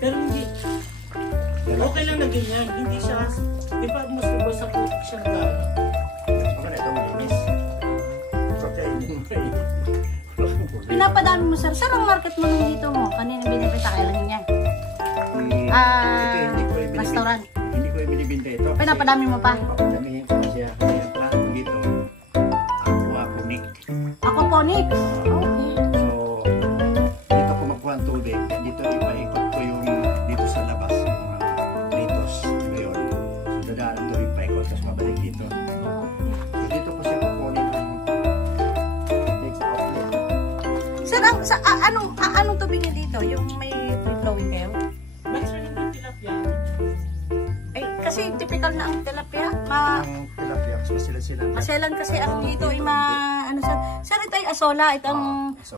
Pero hindi. Okay lang na ganyan. Hindi siya, di ba mas mabuhay sa putik siya na gano'n? Baka na ito malinis. Okay, Pinapadami mo, sir. Sir, ang market mo nung dito mo. Kanina binibenta, kailan yan? Restaurant. Hindi ko binibinta ito. Pinapadami mo pa? Papadamihin ko siya. Kaya plano ko dito, aquaponic. Aquaponic? Okay. So, dito ko makuha ang tubig. Dito ipaikot ko yung dito sa labas. Yung litos. Ngayon. So, dadaan ang tubig paikot. Tapos mabalik dito. So, dito ko siya kukunin ang tubig sa outlet. Sir, anong tubig niya dito? Yung may free-flowing kayo? Kasi typical na ang tilapia. Ang tilapia, so sila. Maselan kasi ang dito ay ano sir. Sir, ito ay asola. Ito ang